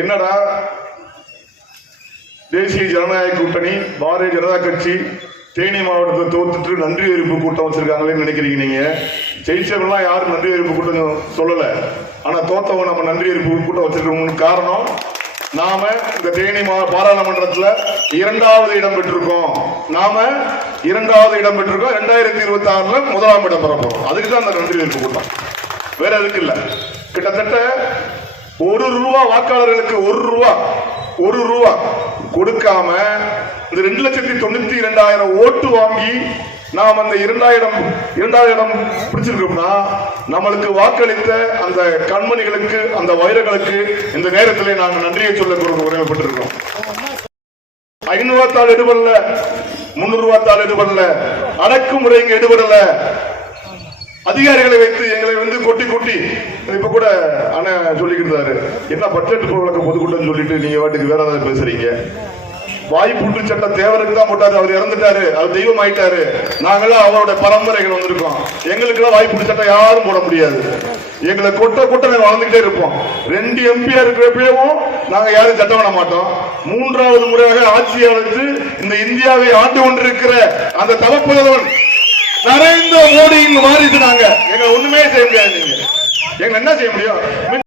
என்னடா தேசிய ஜனநாயக கூட்டணி பாரதிய ஜனதா கட்சி தேனி மாவட்டத்தை தோத்துட்டு நன்றி அறிவிப்பு கூட்டம் வச்சிருக்காங்களேன்னு நினைக்கிறீங்க நீங்க? ஜெயிச்சவங்கலாம் யாரும் நன்றி அறிவிப்பு கூட்டம் சொல்லல. ஆனா தோத்தவங்க நம்ம நன்றி அறிவிப்பு கூட்டம் வச்சிருக்கோம்னு காரணம், நாம இந்த தேனி பாராளுமன்றத்தில் 2வது இடம் பெற்றிருக்கோம். நாம 2வது இடம் பெற்றிருக்கோம். 2026 1ஆம் இடம் பெற போறோம். அதுக்கு தான் அந்த நன்றி அறிவிப்பு கூட்டம், வேற எதுக்கு இல்ல. கிட்டத்தட்ட ₹1 வாக்காளர்களுக்கு ₹1 கொடுக்காம இந்த 2,92,000 ஓட்டு வாங்கி நாம் அந்த 2வது இடம் பிடிச்சிருக்கோம்னா, நம்மளுக்கு வாக்களித்த அந்த கண்மணிகளுக்கு, அந்த வைரங்களுக்கு இந்த நேரத்திலே நாங்கள் நன்றியை சொல்ல உரிமைப்பட்டிருக்கோம். 500 தாள் எடுபடல, 300 தாள் எடுபடல, அடக்குமுறை இங்க எடுபடல. அதிகாரிகளை வைத்து எங்களை கொட்டி இப்ப கூட அண்ணன் சொல்லிக்கிட்டாரு, என்ன பட்ஜெட் பொதுக்கூட்டம் சொல்லிட்டு நீங்க வாட்டுக்கு வேற ஏதாவது பேசுறீங்க. வாய்ப்பூட்டு சட்டம் தேவருக்கு தான் போட்டாரு, அவர் இறந்துட்டாரு, அவர் தெய்வம் ஆயிட்டாரு. நாங்களாம் அவரோட பரம்பரைகள் வந்திருக்கோம். எங்களுக்கு எல்லாம் வாய்ப்பூட்டு சட்டம் யாரும் போட முடியாது. எங்களை கொட்ட நாங்க வளர்ந்துகிட்டே இருப்போம். 2 MP இருக்கிறப்பவும் நாங்க யாரும் சட்டம் பண்ண மாட்டோம். 3வது முறையாக ஆட்சியை அழைத்து இந்த இந்தியாவை ஆண்டு கொண்டிருக்கிற அந்த தவப்புதல்வன் நரேந்திர மோடியின் வாரிசு நாங்க. எங்க ஒண்ணுமே செய்ய முடியாது. நீங்க எங்க என்ன செய்ய முடியும்?